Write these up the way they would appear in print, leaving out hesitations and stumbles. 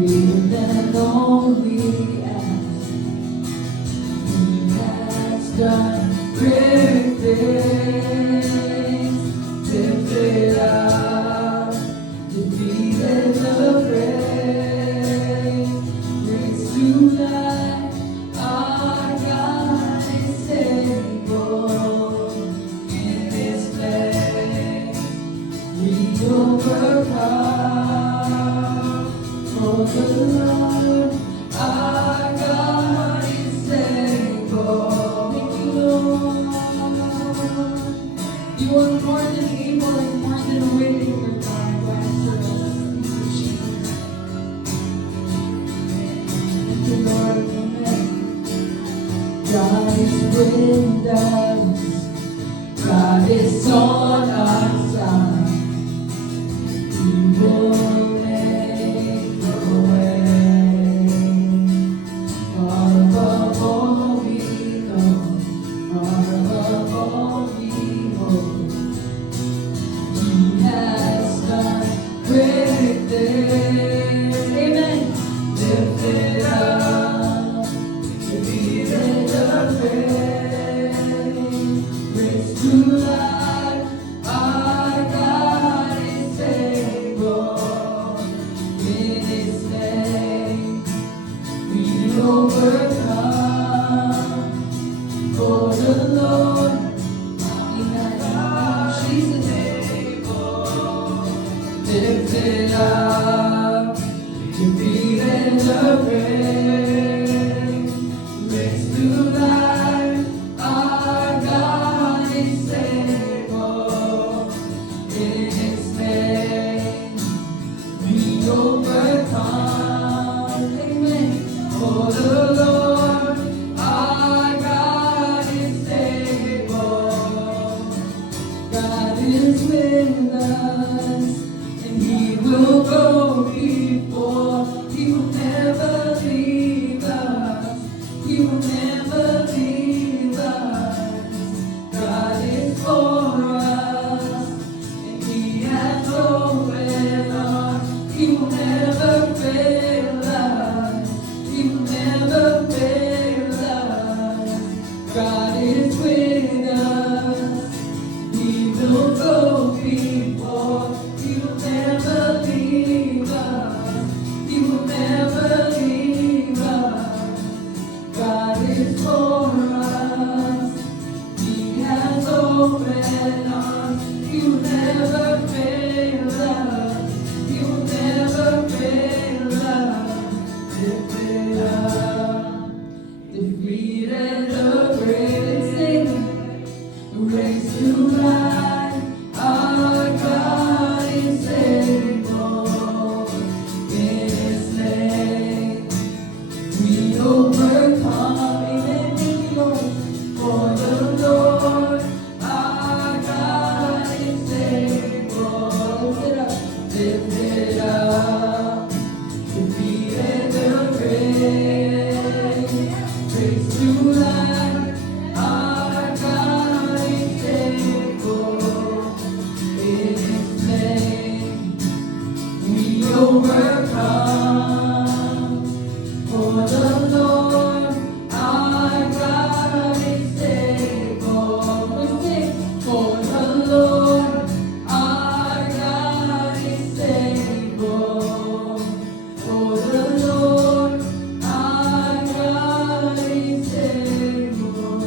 greater than all we ask. He has done great things, lifted up, defeated the grave, brings to life. Our God is able. In His name we overcome. For the Lord our God is able. Thank you, Lord. You are more than able and more than willing, Lord God, to answer us. Thank you, Lord. Amen. God is with us. God is on our side. He will make a way. Far above all we know, far above all we hope. He has done great things. Amen. Lifted up, defeated the grave, brings to life. Our God is able. In His name we overcome. For the Lord, amen. Jesus able, lifted up, defeated the grave, brings to life. Our God is able. In His name we overcome. Amen. For the Lord our God is able. God is with us, and He will go before. He will never leave us. He will never leave us. God is for us, and He has opened arms. He will never fail us. He will never fail us. God is with us. He will go before. He will never leave us. He will never leave us. God is for us. He has opened arms. He will never fail us. He will never fail us. Lifted up, defeated the grave, sing, raised to life. Our God is able. In His name we overcome. Amen. Thank you, Lord. For the Lord our God is able. Lift it up, defeated the grave, brings to life. Our God is able. In His name we overcome. For the Lord our God is able. We sing. For the Lord our God is able. For the Lord our God is able.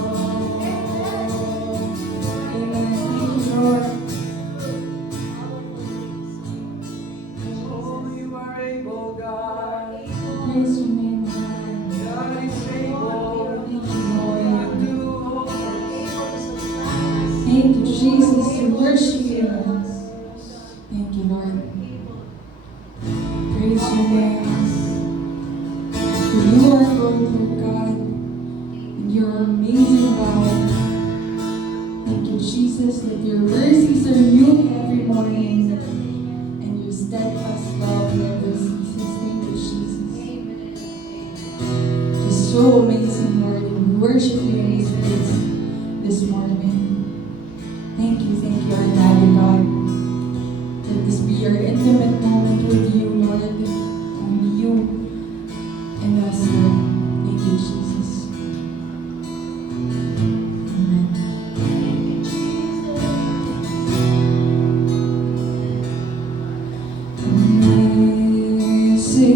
Amen. Thank you, Lord. Oh, you are able, God. Praise your name, God. God is able. Thank you, Lord. To do all things. Thank you, Jesus, to worship you. Thank you, Lord. Praise your name. For you are good, Lord God, and you're amazing, God. Thank you, Jesus, that your mercies are new every morning, and your steadfast love never ceases. Thank you, Jesus. You're so amazing, Lord, and we worship you in this place this morning. Thank you, our Daddy God. Let this be your intimate moment with you, Lord. Only you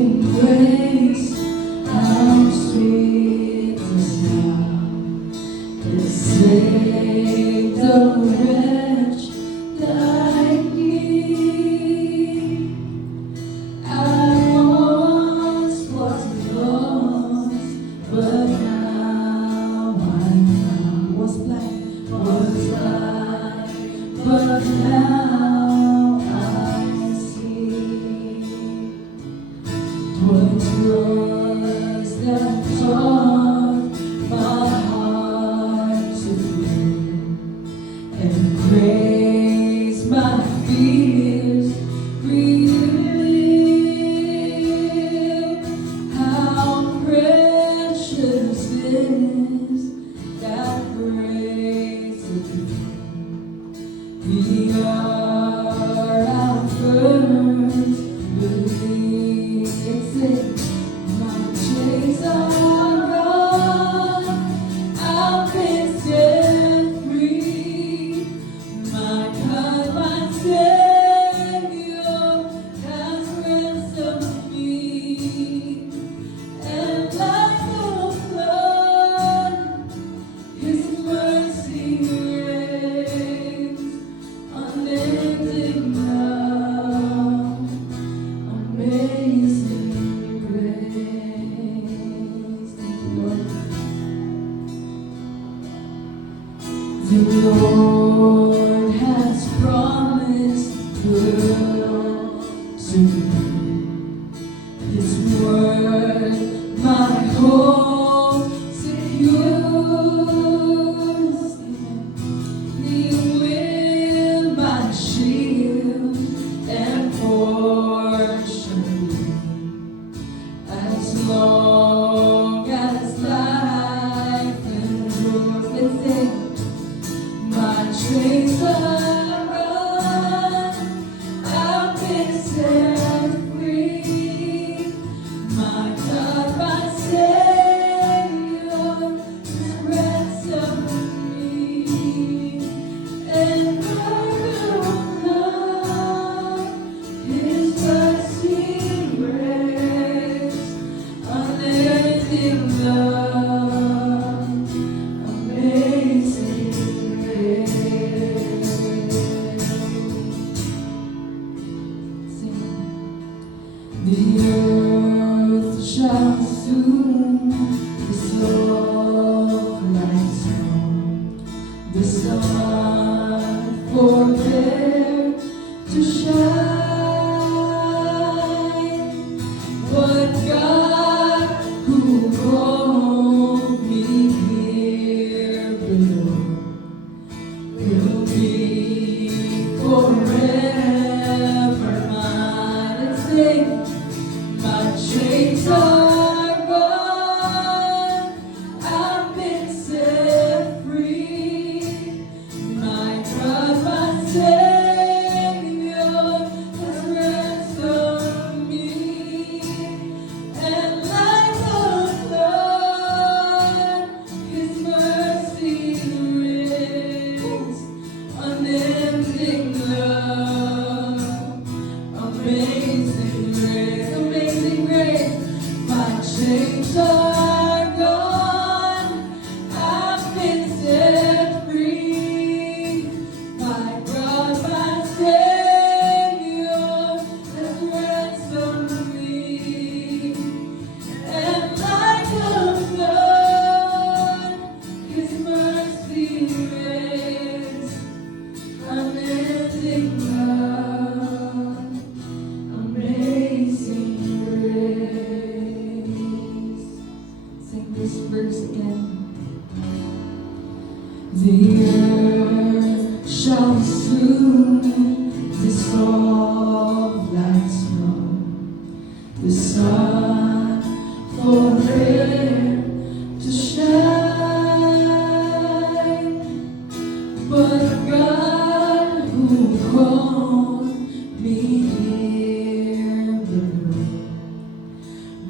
amazing grace, how sweet the sound that saved a wretch like me. I once was lost, but now I'm found. Was blind, but now I see. What was that taught my heart to fear and praise my fears relieved? How precious is that grace of you. We are our first belief. My chains are gone, I've been set free. My God, my Savior, has ransomed me. And like a flood, His mercy reigns, unending love, amazing grace. Thank you, Lord. The Lord has promised good to me. His word, my hope secures. He will my shield and portion as long as life endures. Let's sing. My chains are gone, I've been set free. My God, my Savior, has ransomed me. And like a flood, His mercy reigns, unending love, amazing grace. Sing. The earth shall soon dissolve like snow. The sun forbear to shine, but God who called me here below will be forever mine. Let's sing. My chains are gone, I've been set free. My God, my Savior, has ransomed me. And like a flood, His mercy reigns, unending love, amazing grace, amazing grace. My chains are gone, I've been set free. My God, my Savior, has ransomed me. And like a flood, His mercy reigns, unending love, amazing grace. Sing this verse again. The earth shall soon dissolve like snow. The sun forbear to shine, but God who called me here below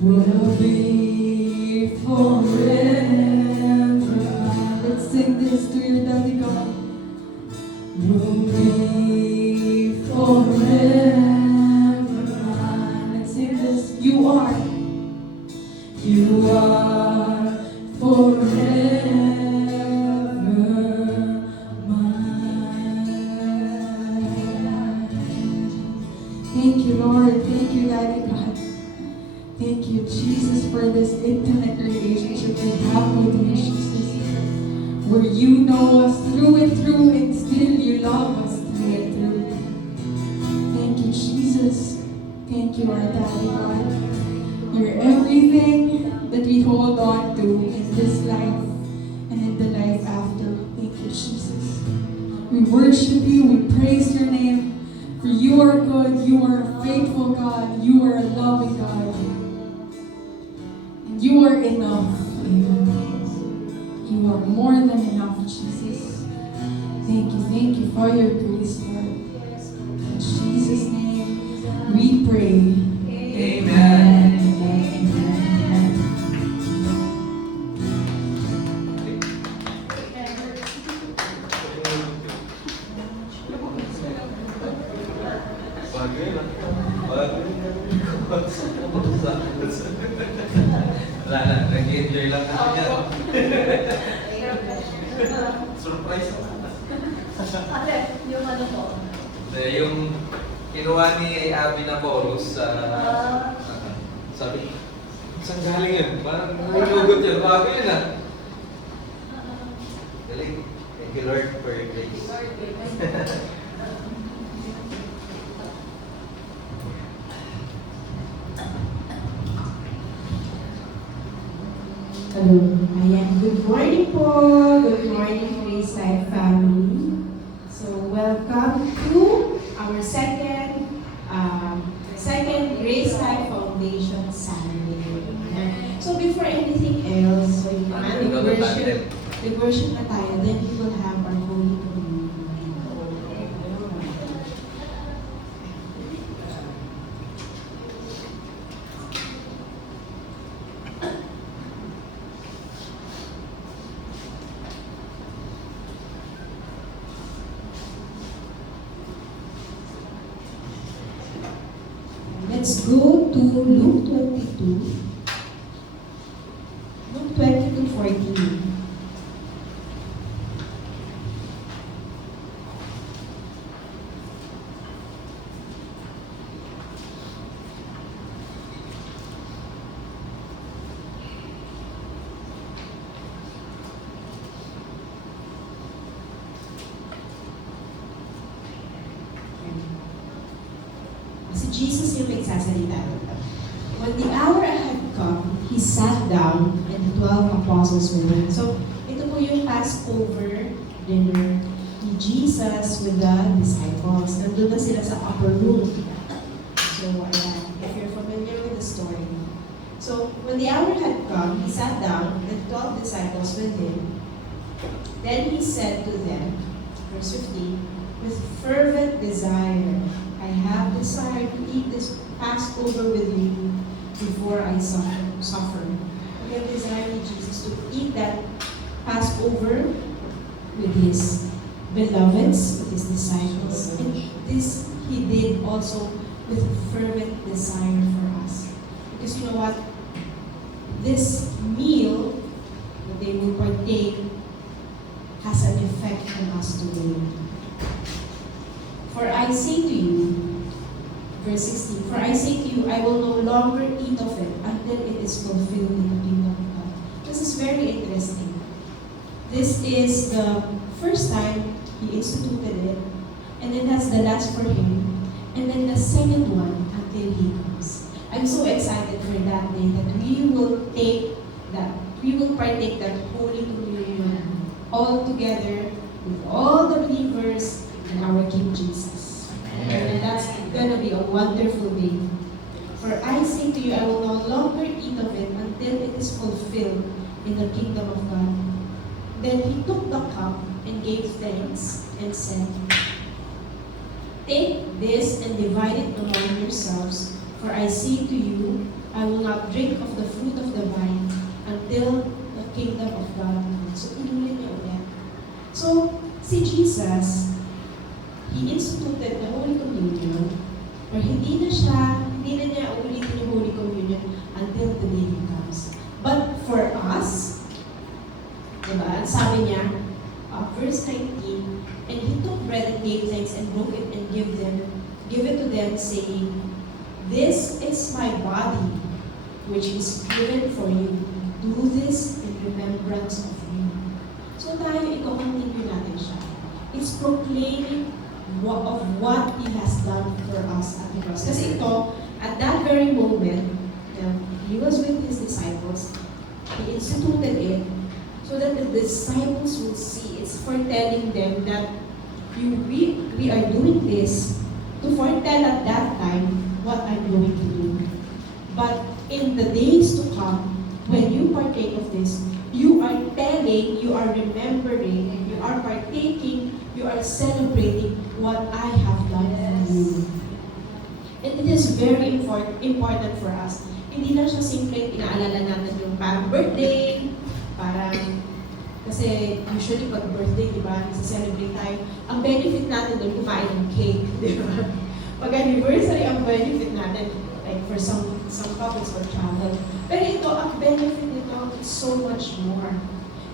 will be forever. Let's sing this to your daddy God. Will be forever mine. Let's sing this. You are You are forever mine. Thank you, Lord. Thank you, Daddy God. Thank you, Jesus, for this intimate relationship we have with you, Jesus. Where you know us through and through, and still you love us through and through. Thank you, Jesus. Thank you, our Daddy God. You're everything that we hold on to in this life and in the life after. Thank you, Jesus. We worship you, we praise your name, for you are good, you are a faithful God, you are a loving God, and you are enough. You are more than enough, Jesus. Thank you for your grace, Lord. In Jesus' name, we pray. Amen. Wala na, nag-enjoy lang ako niya. Surprise ako. Yung ano po? Yung kinuha ni Abby na chorus sa... sabi, saan galing yun? Parang nahilugot yun. Bago yun ah. Galing. Thank you Lord for your grace. Hello. Ayan. Good morning po. Good morning, Grace Life family. So, welcome to our second Grace Life Foundation Saturday. So, before anything else, so yung nag-worship na tayo, then we will have our Holy Communion. Let's go to Luke 22. Luke 22:14. Si Jesus yung nagsasalita. When the hour had come, He sat down and the 12 apostles were with Him. So, ito po yung Passover dinner ni Jesus with the disciples. Nandun na sila sa upper room. So, ayan, if you're familiar with the story. So, when the hour had come, He sat down and the 12 disciples with Him. Then He said to them, verse 15, with fervent desire, I have desired to eat this Passover with you before I suffer. We have desired Jesus to eat that Passover with His beloveds, with His disciples. And this He did also with fervent desire for us. Because you know what? This meal that they will partake has an effect on us today. For I say to you, verse 16, for I say to you, I will no longer eat of it until it is fulfilled in the kingdom of God. This is very interesting. This is the first time He instituted it, and then that's the last for Him, and then the second one until He comes. I'm so excited for that day that we will partake that Holy Communion all together with all the believers and our King Jesus. And that's gonna be a wonderful day. For I say to you, I will no longer eat of it until it is fulfilled in the kingdom of God. Then He took the cup and gave thanks and said, take this and divide it among yourselves, for I say to you, I will not drink of the fruit of the vine until the kingdom of God comes. So, inulit niya ulit. So, si Jesus, He instituted the Holy Communion, or hindi na niya ulitin yung Holy Communion until the day He comes. But for us, diba, sabi niya, verse 19, and He took bread and gave thanks and broke it and give it to them, saying, "This is my body, which is given for you. Do this in remembrance of me." So tayo, i-continue natin siya. It's proclaiming of what He has done for us at the cross. Kasi ito, at that very moment, He was with His disciples, He instituted it so that the disciples will see. It's foretelling them that we are doing this to foretell at that time what I'm going to do. But in the days to come, when you partake of this, you are telling, you are remembering, and you are partaking, you are celebrating what I have done for you. And it is very important for us. Hindi lang siya simple inaalala natin yung parang birthday, parang, kasi usually pag birthday, di ba, nasa-celebrate tayo, ang benefit natin doon, kumain ng cake, di ba? Pag anniversary, ang benefit natin, like for some couples or travel. Pero ito, ang benefit nito is so much more.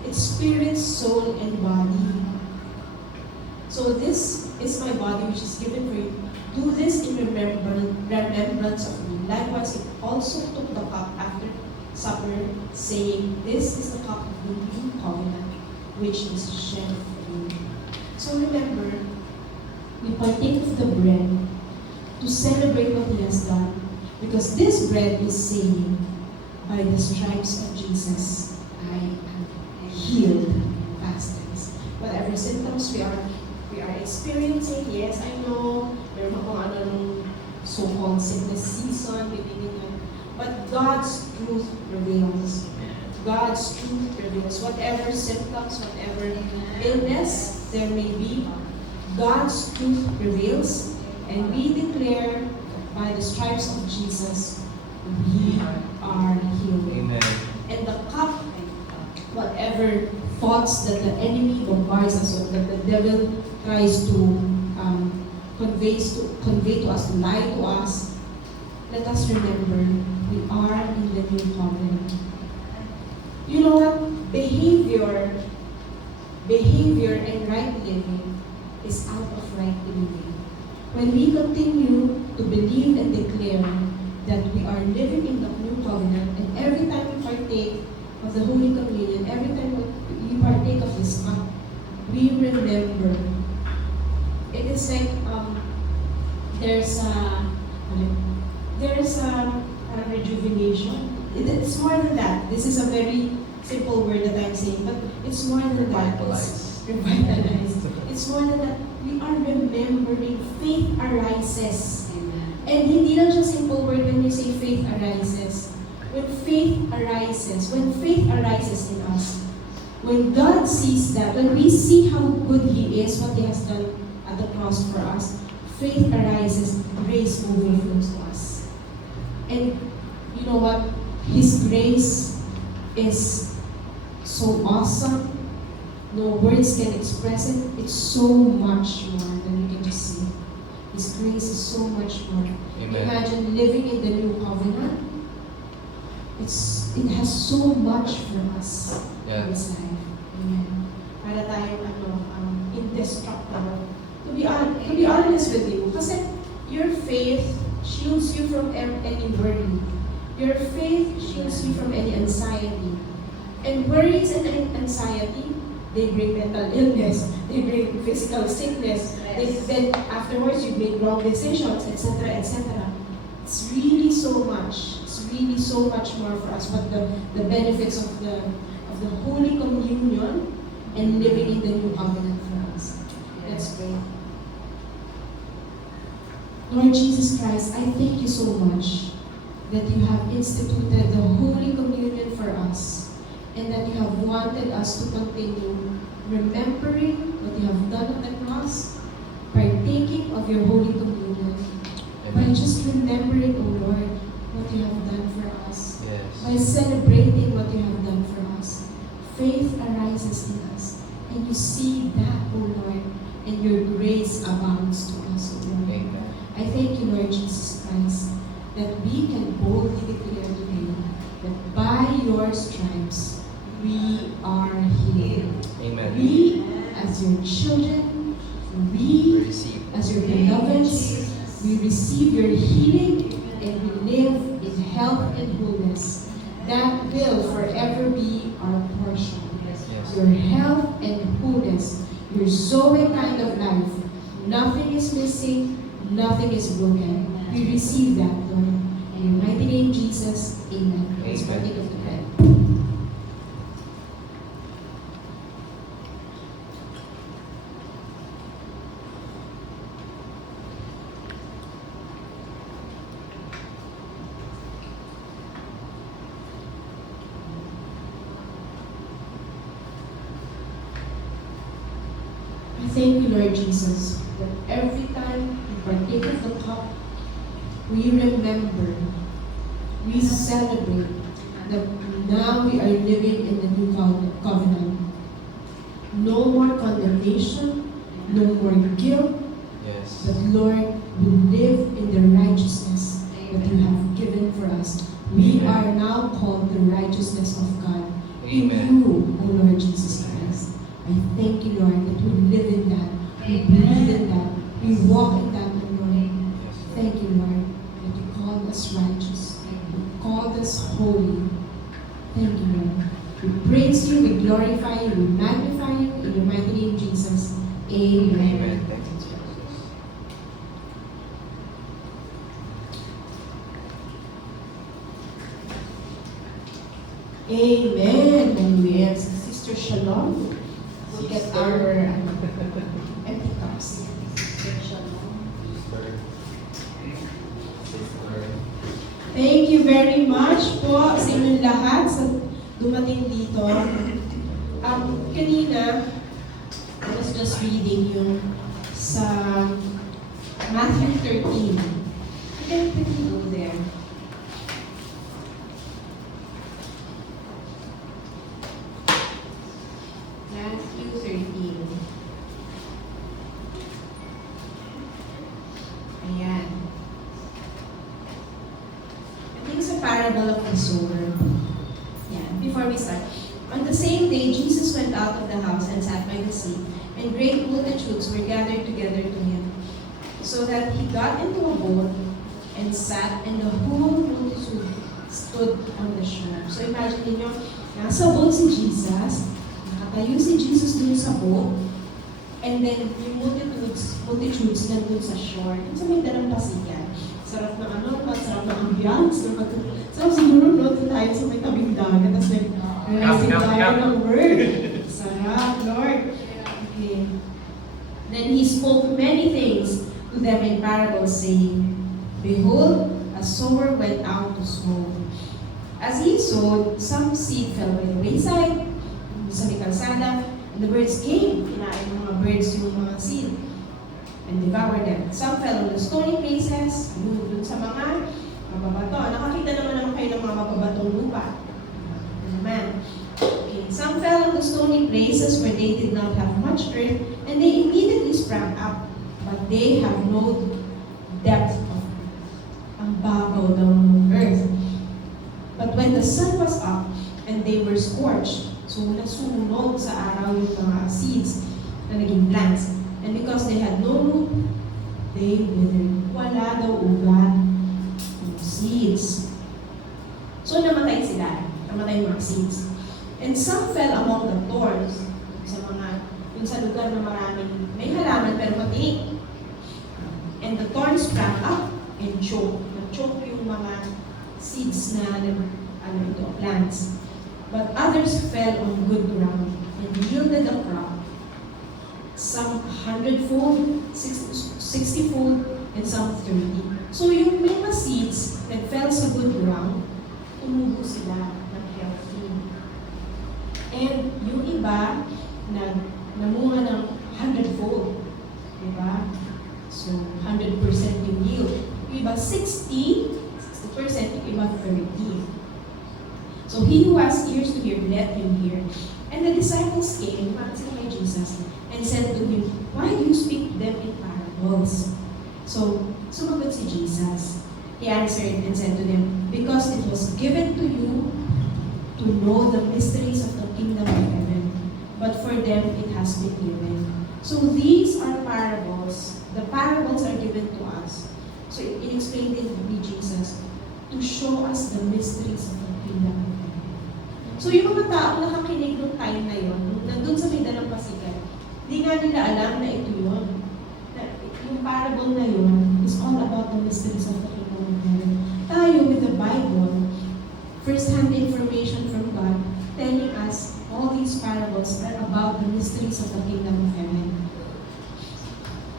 It's spirit, soul, and body. So this is my body which is given for you. Do this in remembrance of me. Likewise, it also took the cup after supper, saying, "This is the cup of the new covenant, which is shed for you." So remember, we partake of the bread to celebrate what He has done, because this bread is saying, by the stripes of Jesus, I am healed. Past tense. Whatever symptoms we are experiencing, yes, I know, meron akong so-called sickness season, but God's truth prevails. God's truth prevails. Whatever symptoms, whatever illness there may be, God's truth prevails, and we declare by the stripes of Jesus, we are healed. Amen. And the cup, whatever thoughts that the enemy bombards us with, that the devil tries to convey to us, to lie to us, let us remember, we are in the new covenant. You know what? Behavior and right living is out of right living. When we continue to believe and declare that we are living in the new covenant, and every time we partake of the Holy Communion, every time we partake of this cup, we remember. It is like there's a rejuvenation. It's more than that. This is a very simple word that I'm saying, but it's more than that. It's revitalized. It's more than that. We are remembering. Faith arises. And hindi lang siya simple word when you say faith arises. When faith arises in us, when God sees that, when we see how good He is, what He has done at the cross for us, faith arises, grace overflows to us. And you know what? His grace is so awesome. No words can express it. It's so much more than you can just see. His grace is so much more. Amen. Imagine living in the new covenant. It has so much for us in this life. Amen. Para tayong indestructible. To be honest with you, kasi your faith shields you from any worry. Your faith shields you from any anxiety. And worries and anxiety, they bring mental illness, they bring physical sickness, then afterwards you make wrong decisions, etc., etc. It's really so much. It's really so much more for us. But the benefits of the Holy Communion and living in the new covenant for us. Let's pray. Lord Jesus Christ, I thank you so much that you have instituted the Holy Communion for us, and that you have wanted us to continue remembering what you have done on the cross, partaking of your Holy Communion, by just remembering, O Lord, what you have done for us, Yes. by celebrating what you have done for us. Faith arises in us, and you see that, O Lord, and your grace abounds to us, O Lord. Amen. I thank you, Lord Jesus Christ, that we can boldly declare today your stripes, we are healed. Amen. We, as your children, we, Receive. as your beloveds, we receive your healing and we live in health and wholeness. That will forever be our portion. Yes. Your health and wholeness, your Zoe kind of life. Nothing is missing, nothing is broken. We receive that, Lord. In your mighty name, Jesus, amen. Let's Amen. partake of the bread. I thank you, Lord Jesus, that every time we partake of the cup, we remember, we celebrate that now we are living in the new covenant. No more condemnation, no more guilt, Yes. but Lord, we live in the righteousness that you have given for us. We Amen. are now called the righteousness of God in Amen. you, O Lord Jesus Christ. I thank you, Lord, that we live in that, we breathe in that, we walk in that, Lord. Yes. Thank you, Lord, that you called us righteous, you called us holy. Thank you, Lord. We praise you, we glorify you, we magnify you in your mighty name, Jesus. Amen. Amen. Thank you, Jesus. Amen. And we have Sister Shalom. We'll get our empty cups. Sister. Thank you very much po sa inyong lahat sa dumating dito. Kanina, I was just reading yung sa Matthew 13. You can quickly go there. Matthew 13. Ayan. I think it's a parable of the sower. Yeah, before we start. On the same day, Jesus went out of the house and sat by the sea, and great multitudes were gathered together to him, so that he got into a boat and sat, and the whole multitude stood on the shore. So imagine niyo, nasa boat si Jesus, nakatayo si Jesus dun sa boat, and then yung multitudes nandun sa shore, dun sa may dalampasigan. Sarap ng sarap ng ambiance, sarap siguro doon tayo sa may tabing dagat, tapos realizing tayo ng word. Sarap, Lord. Okay. Then he spoke many things to them in parables, saying, Behold, a sower went out to sow. As he sowed, some seed fell by the wayside, sa may kalsada, and the birds came, kinain ng mga birds yung mga seed, and devoured them. Some fell on the stony places, dun sa mga mababato. Nakakita naman kayo ng mga mababatong lupa. Amen. Okay. Some fell on the stony places where they did not have much earth, and they immediately sprang up, but they have no depth of earth. Ang babaw daw ng earth. But when the sun was up, and they were scorched, so nasunog sa araw yung mga seeds na naging plants. And because they had no root, they withered. Wala daw ugat yung seeds. So namatay sila. Namatay yung mga seeds. And some fell among the thorns. Yung sa lugar na maraming may halaman pero matinik. And the thorns sprang up and choked. Nag-choke yung mga seeds na plants. But others fell on good ground and yielded a crop. Some 100-fold, 60-fold, and some 30. So yung mga seeds that fell sa good ground, tumubo sila ng healthy. And yung iba, namunga ng 100-fold. Diba? So 100% yung yield. Yung iba 60%, yung iba 30%. So he who has ears to hear, let him hear. And the disciples came, kay Jesus, and said to him, Why do you speak to them in parables? So, sumagot si Jesus. He answered and said to them, Because it was given to you to to know the mysteries of the kingdom of heaven, but for them it has been given. So these are parables. The parables are given to us. So it explained it by Jesus to show us the mysteries of the kingdom of heaven. So yung mga tao nakakinig nung time na yun, nung nandun sa may dalampasigan, di nga nila alam na ito yun. Na yung parable na yun is all about the mysteries of the kingdom of heaven. Tayo with the Bible, first-hand information from God, telling us all these parables are about the mysteries of the kingdom of heaven.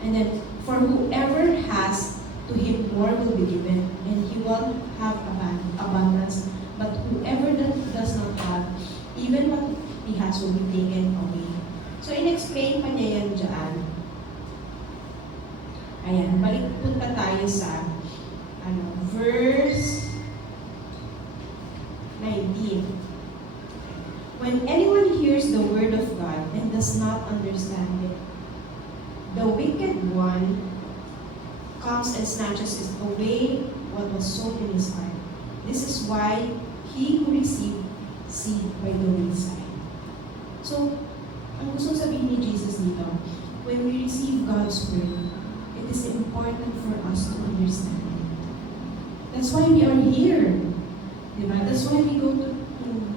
And then, for whoever has, to him more will be given, and he will have abundance. But whoever does not have, even what he has will be taken away. So, in-explain pa niya yan dyan. Ayan, balik punta tayo sa verse 19. When anyone hears the word of God and does not understand it, the wicked one comes and snatches away what was sown in his heart. This is why he who received seed by the wayside. So, ang gusto sabihin ni Jesus dito, when we receive God's word, it is important for us to understand it. That's why we are here. Diba? That's why we go to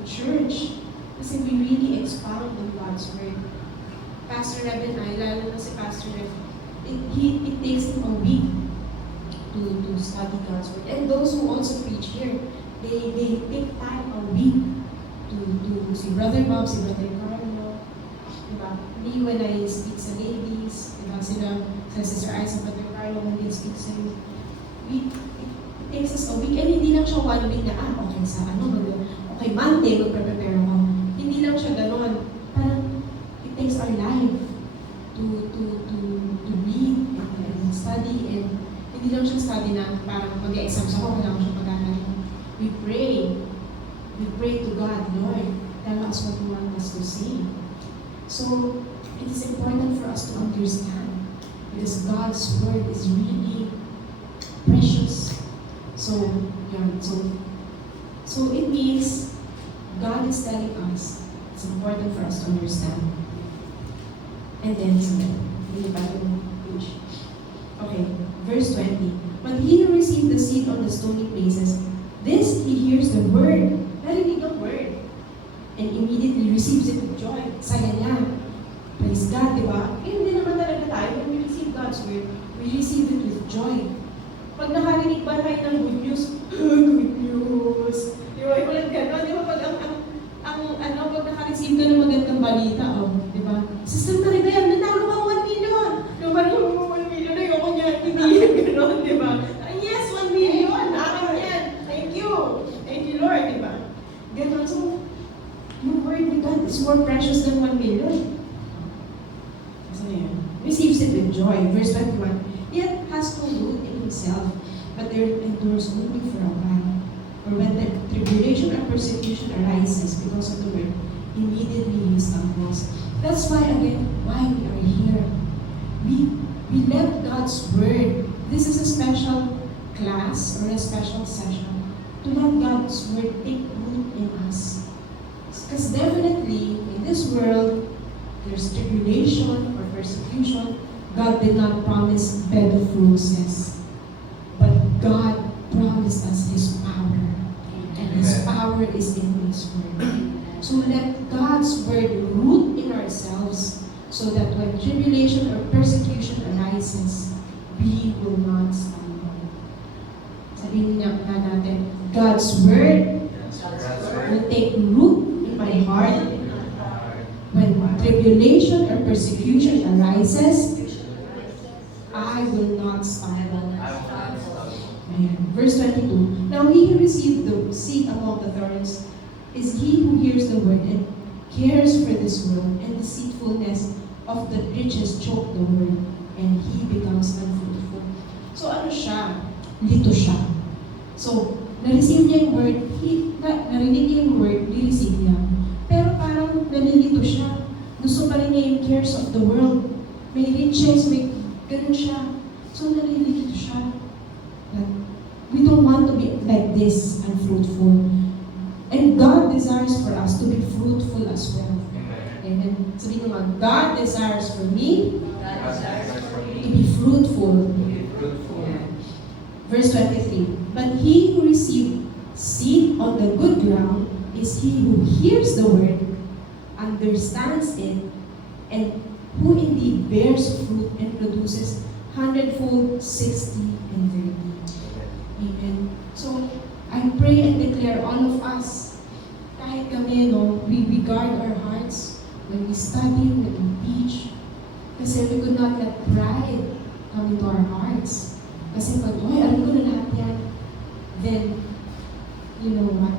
church. Kasi we really expound on God's word. Pastor Reb and I, lalo na si Pastor Reb, it takes him a week to study God's word. And those who also preach here, they take time a week to si Brother Bob, si Brother Carlo, diba? Me, when I speak sa ladies, diba? Sila, sa Sister Isa, Brother Carlo, when they speak sa youth, it takes us a week. And hindi lang siya 1 week na, okay, sa okay, Monday, magpre-prepare ako. Hindi lang siya gano'n. Parang, it takes our life to read and study, and hindi lang siya study na parang mag-exams ako, wala ko siya pag-aaral. We pray to God, Lord, tell us what you want us to see. So, it is important for us to understand, because God's word is really precious. So it means God is telling us it's important for us to understand. And then, okay, verse 20. But he who received the seed on the stony places, this he hears the word, narinig ang word, and immediately receives it with joy. Saya niya. Praise God, di ba? Yun din naman talaga tayo. When we receive God's word, we receive it with joy. Pag nakarinig ba tayo ng good news, good news. Di ba? Walang gano'n. Di ba? Pag nakareceive ka ng magandang balita, di ba? Sister Maribel, nanalo ka 1 million. Yung parang 1 million na yung niya, hindi yan gano'n, di ba? Yes, 1 million. Akin yan. Thank you. Thank you, Lord, di ba? Gano'n. So, yung word ni God is more precious than 1 million. So, yan. Receives it with joy. Verse 21. Yet has no root in himself, but there endures only for a while. Or when the tribulation or persecution arises because of the word, immediately he stumbles. That's why, again, why we are here. We let God's word, this is a special class or a special session, to let God's word take root in us. Because definitely, in this world, there's tribulation or persecution. God did not promise bed of roses, but God promised us His power, and His power is in His word. So let God's word root in ourselves, so that when tribulation or persecution arises, we will not stumble. Sabihin niya natin, God's word will take root in my heart. When tribulation or persecution arises, I will not stumble. Verse 22. Now he who received the seed among the thorns is he who hears the word and cares for this world, and deceitfulness of the riches choke the word, and he becomes unfruitful. So ano siya? Lito siya. So, na-receive niya yung word, narinig niya yung word, di-receive niya. Pero parang nalilito siya. Gusto pa rin niya yung cares of the world. May riches, may ganun siya. So, nalilito siya. We don't want to be like this, unfruitful. And God desires for us to be fruitful as well. Amen. Sabihin naman, God desires for me to be fruitful. Verse 23, but he who received seed on the good ground is he who hears the word, understands it, and who indeed bears fruit and produces 100-fold, 60, and 30. Amen. So, I pray and declare all of us, kahit kami, we guard our hearts when we study, when we teach, kasi we could not let pride come into our hearts. Kasi pag, alam ko na lahat yan, then, you know what?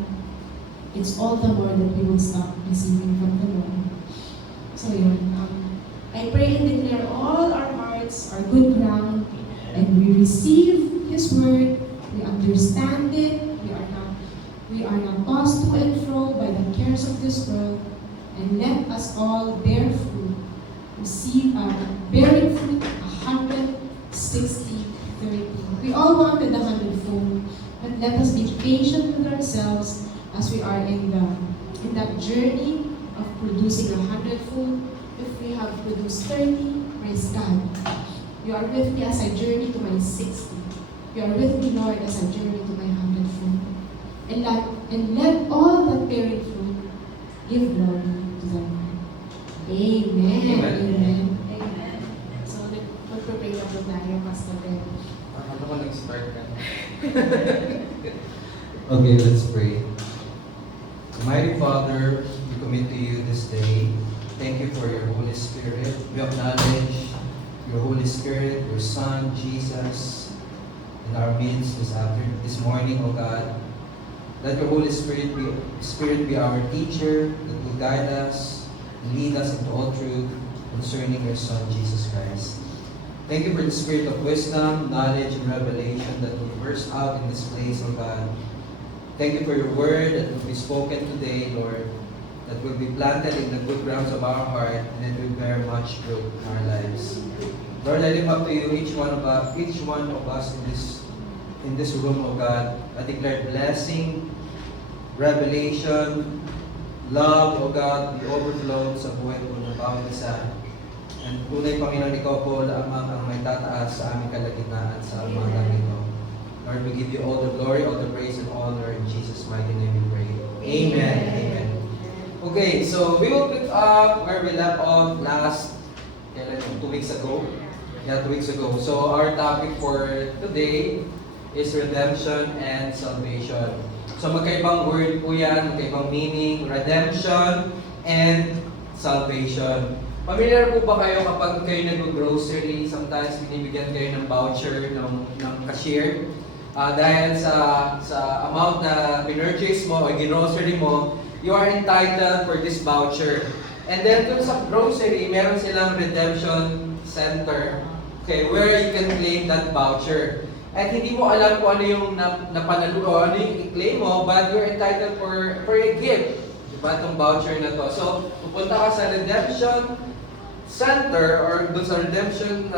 It's all the more that we will stop receiving from the Lord. So yun, I pray and declare all our hearts are good ground, and we receive His word, we understand it, we are not tossed to and fro by the cares of this world, and let us all bear fruit, bearing fruit 100, 60, 30. We all wanted 100-fold, but let us be patient with ourselves as we are in that journey of producing 100-fold. If we have produced 30, praise God. You are with me as I journey to my 60. You are with me, Lord, as I journey to my 100-fold. And let all that bearing fruit give glory to the Lord. Amen. Amen. Amen. So, magpapray na po tayo, Pastor Ben. Ano ko nag-start ka? Okay, let's pray. Mighty Father, we commit to you this day. Thank you for your Holy Spirit. We acknowledge your Holy Spirit, your Son, Jesus, in our midst this morning, O God. Let your Holy Spirit be our teacher that will guide us, lead us into all truth concerning your Son, Jesus Christ. Thank you for the spirit of wisdom, knowledge, and revelation that will burst out in this place, O God. Thank you for your word that will be spoken today, Lord, that will be planted in the good grounds of our heart, and it will bear much fruit in our lives. Lord, I lift up to you each one of us in this room, O God. I declare blessing, revelation, love, O God, the overflow sa buhay po ng bawat isa. And tunay, Panginoon, ikaw po lamang ang may tataas sa aming kalagitnaan sa umagang ito. Lord, we give you all the glory, all the praise, and honor. In Jesus' mighty name we pray. Amen. Amen. Okay, so we will pick up where we left off last, 2 weeks ago. Yeah, 2 weeks ago. So our topic for today is redemption and salvation. So magkaibang word po yan, magkaibang meaning, redemption and salvation. Familiar po ba kayo kapag kayo nag-grocery, sometimes binibigyan kayo ng voucher ng cashier? Dahil sa amount na pinurchase mo o ginrocery mo, you are entitled for this voucher. And then dun sa grocery, meron silang redemption center, okay, where you can claim that voucher. At hindi mo alam kung ano yung napanalo o ano yung i-claim mo, but you're entitled for a gift. Diba itong voucher na to? So, pupunta ka sa redemption center or dun sa redemption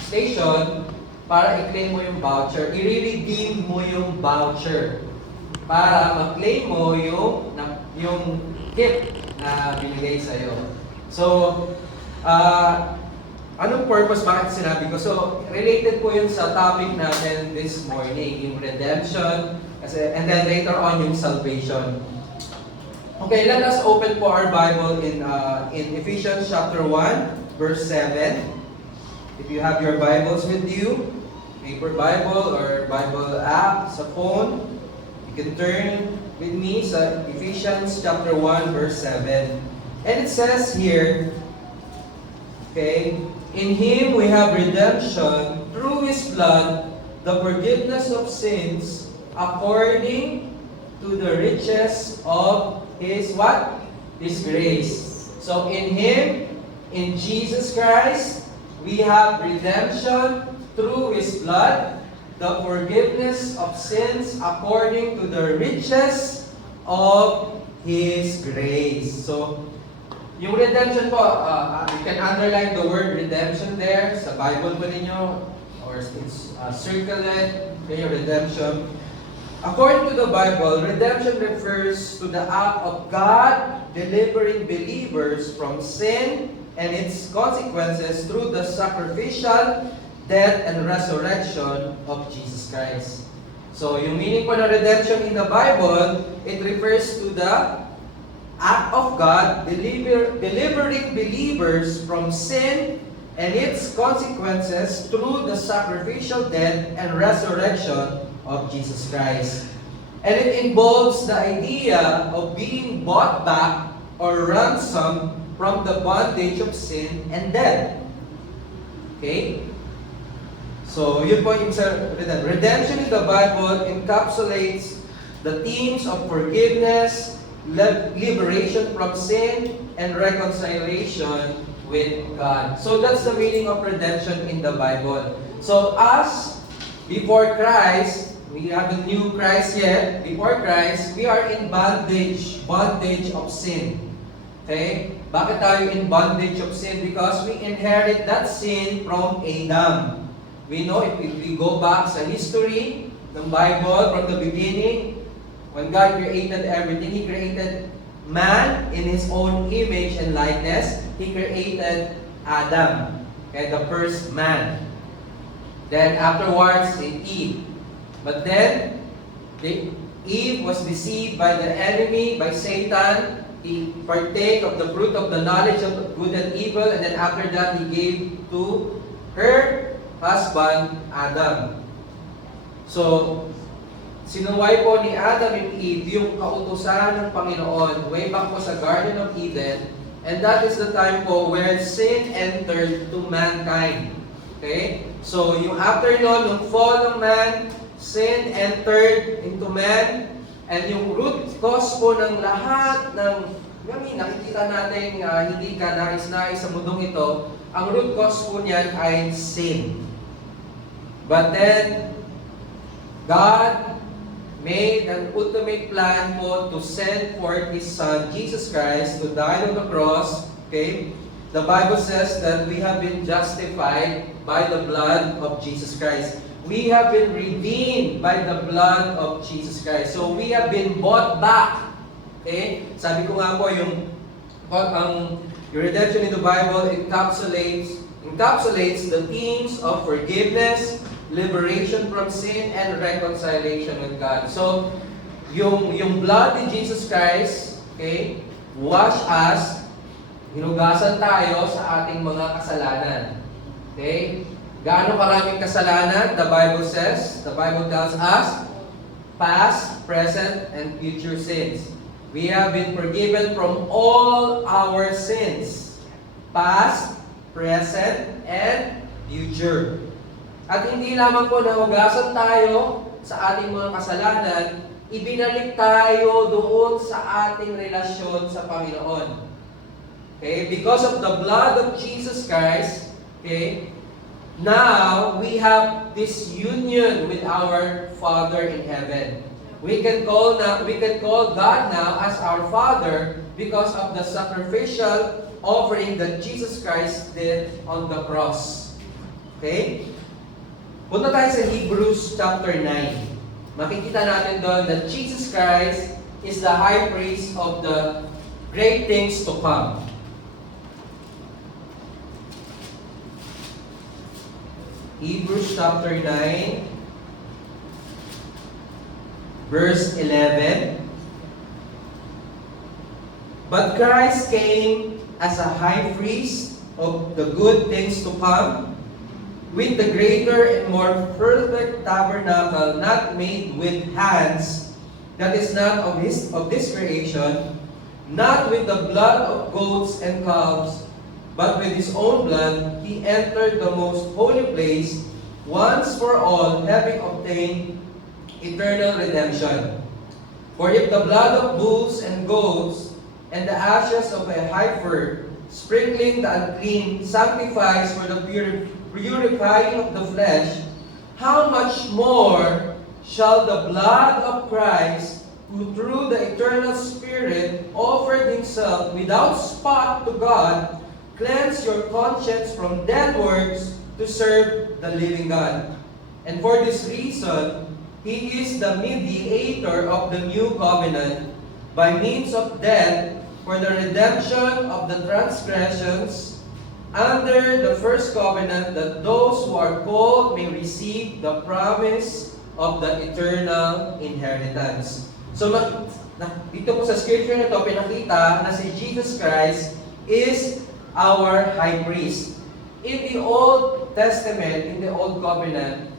station para i-claim mo yung voucher. I-redeem mo yung voucher para ma-claim mo yung gift na binigay sa'yo. So, anong purpose? Bakit sinabi ko? So, related po yun sa topic natin this morning, yung redemption, and then later on yung salvation. Okay, let us open po our Bible in Ephesians chapter 1, verse 7. If you have your Bibles with you, paper Bible or Bible app sa phone, you can turn with me sa Ephesians chapter 1, verse 7. And it says here, okay, in Him we have redemption through His blood, the forgiveness of sins, according to the riches of His what? His grace. So in Him, in Jesus Christ, we have redemption through His blood, the forgiveness of sins according to the riches of His grace. So, yung redemption po, you can underline the word redemption there sa Bible po ninyo, or circle it, okay, redemption. According to the Bible, redemption refers to the act of God delivering believers from sin and its consequences through the sacrificial death and resurrection of Jesus Christ. So, yung meaning po ng redemption in the Bible, it refers to the act of God delivering believers from sin and its consequences through the sacrificial death and resurrection of Jesus Christ. And it involves the idea of being bought back or ransomed from the bondage of sin and death. Okay? So, yun po yung redemption in the Bible encapsulates the themes of forgiveness, liberation from sin, and reconciliation with God. So, that's the meaning of redemption in the Bible. So, us, before Christ, we have a new Christ yet. Before Christ, we are in bondage of sin. Okay? Bakit tayo in bondage of sin? Because we inherit that sin from Adam. We know if we go back sa history ng Bible from the beginning, when God created everything, He created man in His own image and likeness. He created Adam, okay, the first man. Then afterwards, Eve. But then, Eve was deceived by the enemy, by Satan. He partake of the fruit of the knowledge of good and evil, and then after that, he gave to her husband, Adam. So, sinuway po ni Adam and Eve yung kautusan ng Panginoon way back po sa Garden of Eden, and that is the time po where sin entered to mankind. Okay? So, yung after nun, nung fall ng man, sin entered into man, and yung root cause po ng lahat ng nakikita natin hindi ka nais-nais sa mundong ito, ang root cause po niyan ay sin. But then, God made an ultimate plan po to send forth His Son, Jesus Christ, to die on the cross. Okay? The Bible says that we have been justified by the blood of Jesus Christ. We have been redeemed by the blood of Jesus Christ. So we have been bought back. Okay? Sabi ko nga po, yung redemption in the Bible encapsulates the themes of forgiveness, liberation from sin, and reconciliation with God. So, yung blood ni Jesus Christ, okay, wash us, hinugasan tayo sa ating mga kasalanan. Okay? Gaano karaming kasalanan? The Bible tells us, past, present, and future sins. We have been forgiven from all our sins. Past, present, and future. At hindi lamang po nahugasan tayo sa ating mga kasalanan, ibinalik tayo doon sa ating relasyon sa Panginoon. Okay? Because of the blood of Jesus Christ, okay, now we have this union with our Father in heaven. We can call God now as our Father because of the sacrificial offering that Jesus Christ did on the cross. Okay? Punta tayo sa Hebrews chapter 9. Makikita natin doon that Jesus Christ is the high priest of the great things to come. Hebrews chapter 9, verse 11. But Christ came as a high priest of the good things to come, with the greater and more perfect tabernacle not made with hands, that is not of this creation, not with the blood of goats and calves, but with His own blood He entered the most holy place once for all, having obtained eternal redemption. For if the blood of bulls and goats and the ashes of a heifer, sprinkling the unclean, sanctifies for the purifying of the flesh, how much more shall the blood of Christ, who through the eternal Spirit offered Himself without spot to God, cleanse your conscience from dead works to serve the living God. And for this reason, He is the mediator of the new covenant by means of death for the redemption of the transgressions under the first covenant, that those who are called may receive the promise of the eternal inheritance. So, dito po sa scripture na ito, pinakita na si Jesus Christ is our high priest. In the Old Testament, in the Old Covenant,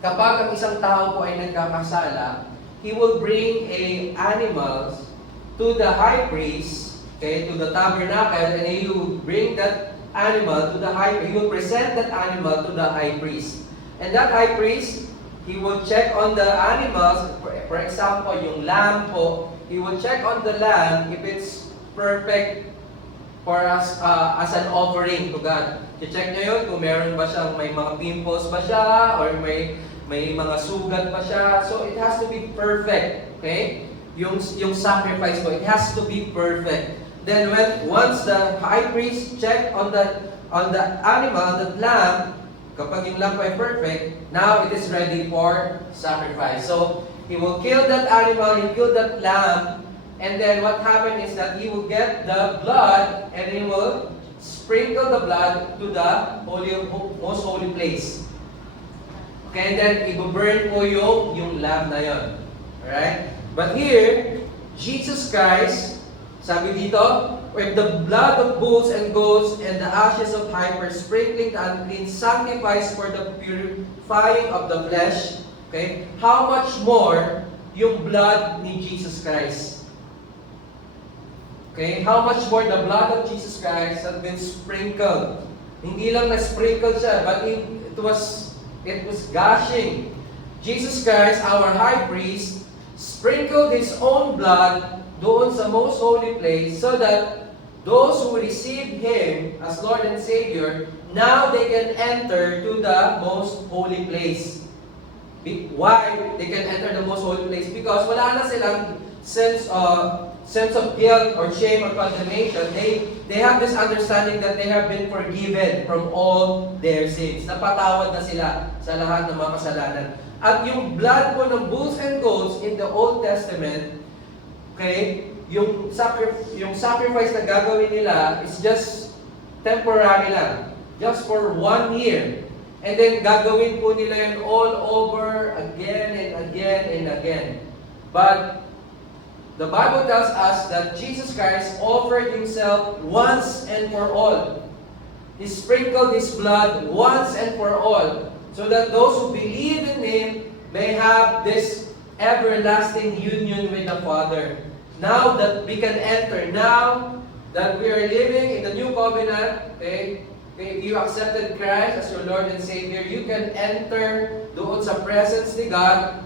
kapag ang isang tao po ay nagkakasala, he will bring animals to the high priest, okay, to the tabernacle, and he will bring that animal to the high priest. He will present that animal to the high priest. And that high priest, he will check on the animals. For example, yung lamb po, he will check on the lamb if it's perfect for us as an offering to God. I-check niya yun kung meron ba siyang may mga pimples ba siya or may mga sugat pa siya. So it has to be perfect. Okay? Yung sacrifice po, it has to be perfect. Then once the high priest check on the animal, on the lamb, kapag yung lamb po ay perfect, now it is ready for sacrifice. So he will kill that animal, he will kill that lamb, and then what happened is that he will get the blood and he will sprinkle the blood to the most holy place. Okay, and then i-burn po yung lamb na yon. Alright? But here, Jesus Christ, sabi dito, with the blood of bulls and goats and the ashes of heifers, sprinkling the unclean, sacrifice for the purifying of the flesh. Okay? How much more yung blood ni Jesus Christ? Okay? How much more the blood of Jesus Christ has been sprinkled? Hindi lang na-sprinkle siya, but it was gushing. Jesus Christ, our high priest, sprinkled His own blood doon sa most holy place so that those who receive Him as Lord and Savior, now they can enter to the most holy place. Why they can enter the most holy place? Because wala na silang sense of guilt or shame or condemnation. They have this understanding that they have been forgiven from all their sins. Napatawad na sila sa lahat ng mga kasalanan. At yung blood po ng bulls and goats in the Old Testament, okay, yung sacrifice na gagawin nila is just temporary lang. Just for 1 year. And then gagawin po nila yun all over again and again and again. But the Bible tells us that Jesus Christ offered Himself once and for all. He sprinkled His blood once and for all, so that those who believe in Him may have this everlasting union with the Father. Now that we can enter, now that we are living in the new covenant, okay, if you accepted Christ as your Lord and Savior, you can enter doon sa presence ni God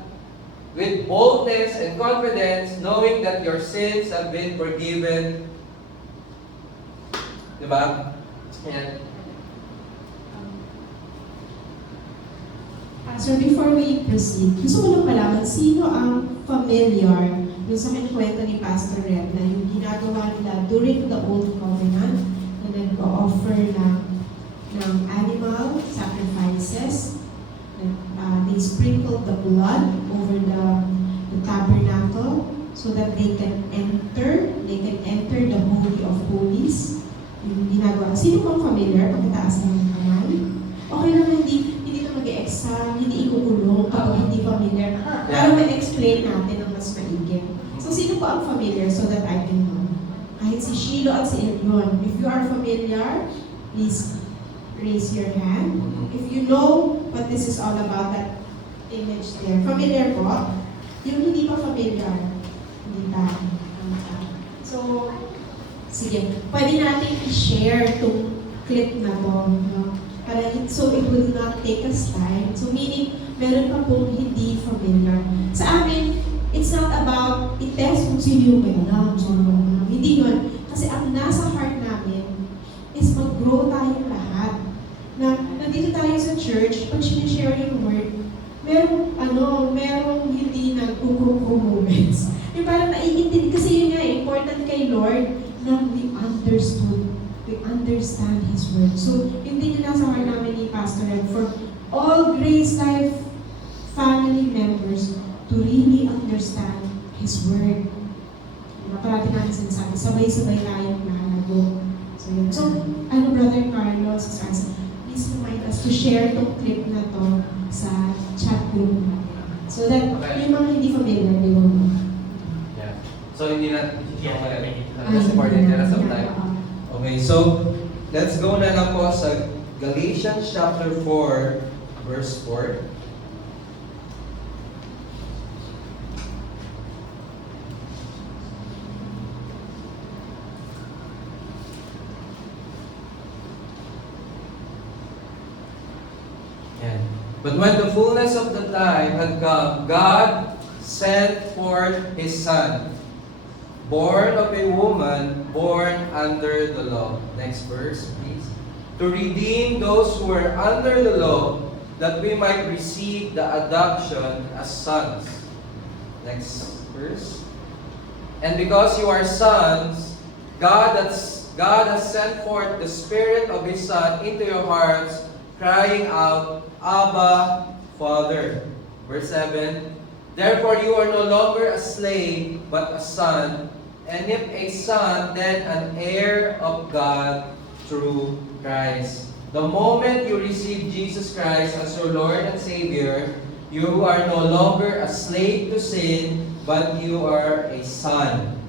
with boldness and confidence, knowing that your sins have been forgiven. Diba? Ayan. So before we proceed, gusto ko lang malaman, sino ang familiar yung sa kwento ni Pastor Red na yung ginagawa nila during the Old Covenant na nag-offer ng animal sacrifices. They sprinkled the blood over the tabernacle so that they can enter the Holy of Holies. Yung ginagawa. Sino pang familiar? Pagkataas ng kamay. Okay lang, hindi na mag-e-exam, hindi ikukulong kapag hindi familiar. Para ma-explain natin ang mas maigit. So, sino po ang familiar so that I can know? Kahit si Shiloh at si Elion. If you are familiar, please raise your hand. If you know what this is all about, that image there. Familiar po? Yung hindi pa familiar, hindi pa. So, sige. Pwede natin i-share itong clip na to. No? So it will not take us time. So meaning, meron pa pong hindi familiar. Sa amin, it's not about i-test kung sino yung may alam, hindi yun. Kasi ang nasa heart namin is mag-grow tayong lahat. Na nandito tayo sa church, pag sinishare yung word, merong hindi nagkukuku moments. Yung parang naiintindi, kasi yun nga, important kay Lord na we understand His word. So, yun din yung nasa heart namin ni Pastor Ed, for all Grace Life family members, His Word. Diba, parati natin sinasabi, sabay-sabay tayong nahalago. So, yun. So, Brother Carlos, Sister Ansa, please remind us to share itong clip na to sa chat group natin. So that Okay. yung mga hindi familiar, they will know. Yeah. So hindi na Ah, that's important yeah, of yeah, time. oo. Okay, so let's go na lang po sa Galatians chapter 4 verse 4. Yan. But when the fullness of the time had come, God sent forth His Son, born of a woman, born under the law. Next verse, please. To redeem those who were under the law, that we might receive the adoption as sons. Next verse. And because you are sons, God has sent forth the Spirit of His Son into your hearts, crying out, Abba, Father. Verse 7. Therefore you are no longer a slave, but a son. And if a son, then an heir of God through Christ. The moment you receive Jesus Christ as your Lord and Savior, you are no longer a slave to sin, but you are a son.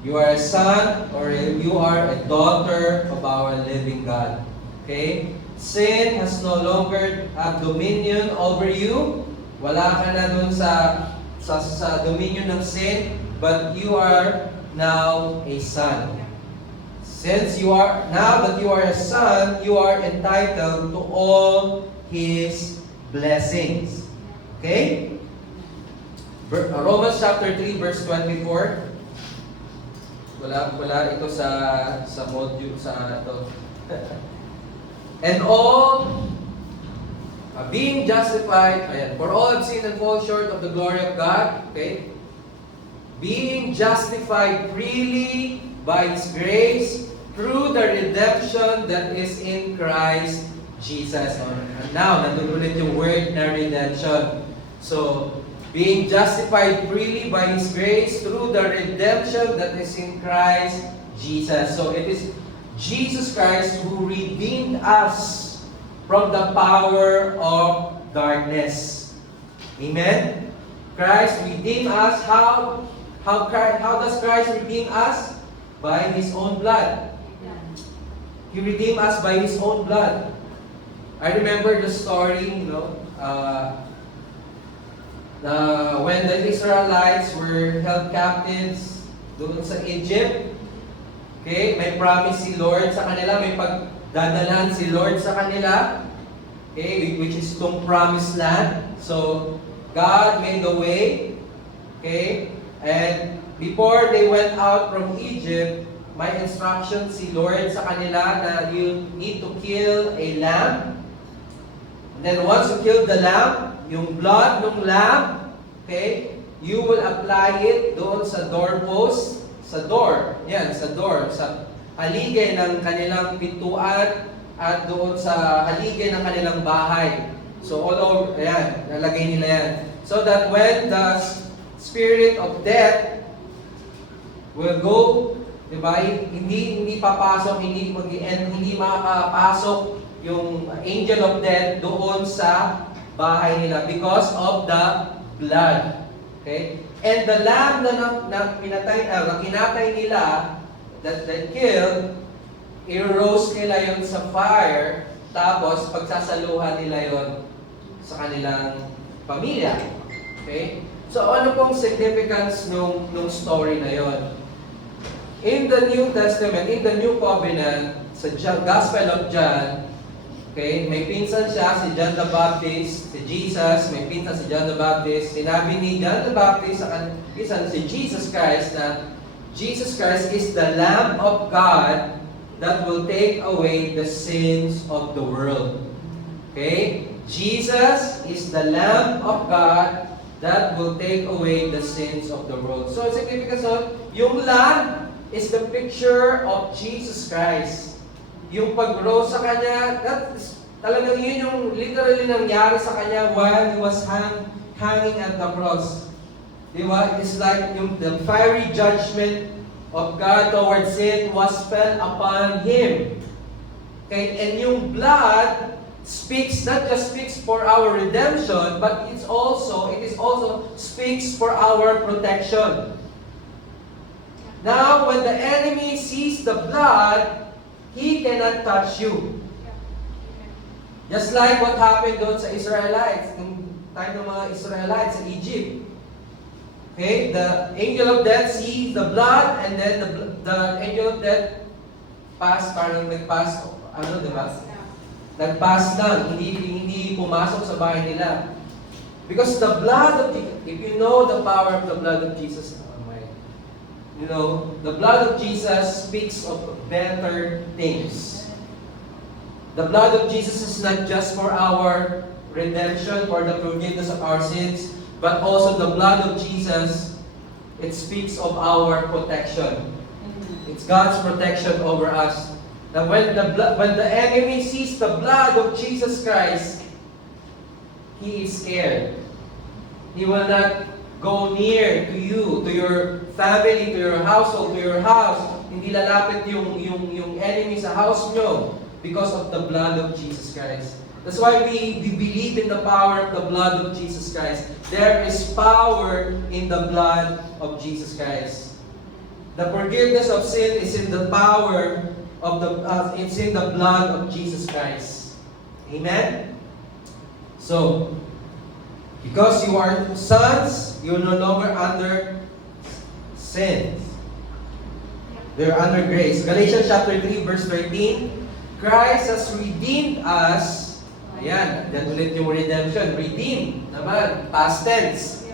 You are a son or you are a daughter of our living God. Okay? Sin has no longer dominion over you. Wala ka na dun sa dominion ng sin, but you are now a son. Since now that you are a son, you are entitled to all His blessings. Okay? Romans chapter 3 verse 24. Wala ito sa module sa ito. And all being justified, ayan, for all have sinned and fall short of the glory of God, okay? Being justified freely by His grace through the redemption that is in Christ Jesus. And now, nandun ulit yung word na redemption. So, being justified freely by His grace through the redemption that is in Christ Jesus. So, it is Jesus Christ who redeemed us from the power of darkness. Amen? Christ redeemed us. How does Christ redeem us? By His own blood. He redeemed us by His own blood. I remember the story, when the Israelites were held captives doon sa Egypt. Okay, may promise si Lord sa kanila, may pagdadalan si Lord sa kanila. Okay, which is itong promised land. So, God made the way. Okay, and before they went out from Egypt, may instruction si Lord sa kanila na you need to kill a lamb. And then once you kill the lamb, yung blood ng lamb, okay, you will apply it doon sa doorpost, sa door. Yan, sa door, sa haligay ng kanilang pintuan at doon sa haligay ng kanilang bahay. So all over, ayan, nalagay nila yan. So that when the spirit of death will go, diba, hindi papasok, hindi makakapasok yung angel of death doon sa bahay nila because of the blood. Okay? And the lamb na kinatay nila, that they killed, i-roast nila yon sa fire, tapos pagsasaluhan nila yon sa kanilang pamilya. Okay? So ano pong significance nung story na yon? In the New Testament, in the New Covenant, sa Gospel of John, okay, may pinsan siya, si John the Baptist, si Jesus, may pinsan si John the Baptist. Sinabi ni John the Baptist sa pinsan si Jesus Christ na Jesus Christ is the Lamb of God that will take away the sins of the world. Okay? Jesus is the Lamb of God that will take away the sins of the world. So, significance of, yung lamb is the picture of Jesus Christ. Yung pag-rose sa Kanya, talagang yun yung literally nangyari sa Kanya while He was hanging at the cross. Di ba? It's like the fiery judgment of God towards sin was fell upon Him. Okay? And yung blood speaks, not just speaks for our redemption, but it is also speaks for our protection. Now, when the enemy sees the blood, he cannot touch you. Just like what happened doon sa Israelites, yung time ng mga Israelites sa Egypt. Okay, the angel of death sees the blood, and then the angel of death parang nagpass, diba? Nagpass lang, hindi pumasok sa bahay nila. Because the blood of Jesus, if you know the power of the blood of Jesus, the blood of Jesus speaks of better things. The blood of Jesus is not just for our redemption, for the forgiveness of our sins, but also the blood of Jesus, it speaks of our protection. It's God's protection over us. Now when the enemy sees the blood of Jesus Christ, he is scared. He will not go near to you, to your family, to your household, to your house. Hindi lalapit yung enemy sa house nyo because of the blood of Jesus Christ. That's why we believe in the power of the blood of Jesus Christ. There is power in the blood of Jesus Christ. The forgiveness of sin is in the power of it's in the blood of Jesus Christ. Amen? So, because you are sons, you are no longer under sin. You're under grace. Galatians chapter 3 verse 13. Christ has redeemed us. Ayan, yan ulit yung redemption. Redeemed naman, past tense.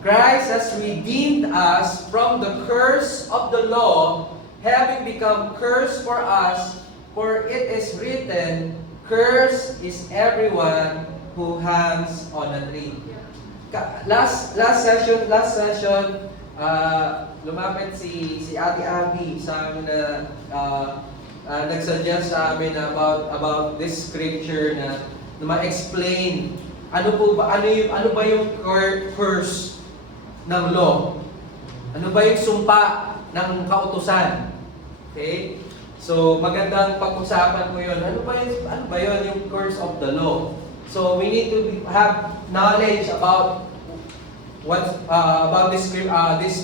Christ has redeemed us from the curse of the law, having become curse for us, for it is written, cursed is everyone who hangs on a tree. Last session, lumapit si Ate Abby sa amin na nagsuggest sa amin about this scripture na ma-explain ano ba yung curse ng law? Ano ba yung sumpa ng kautusan? Okay? So magandang pag-usapan ko 'yon. Ano ba 'yon yung curse of the law? So we need to have knowledge about about this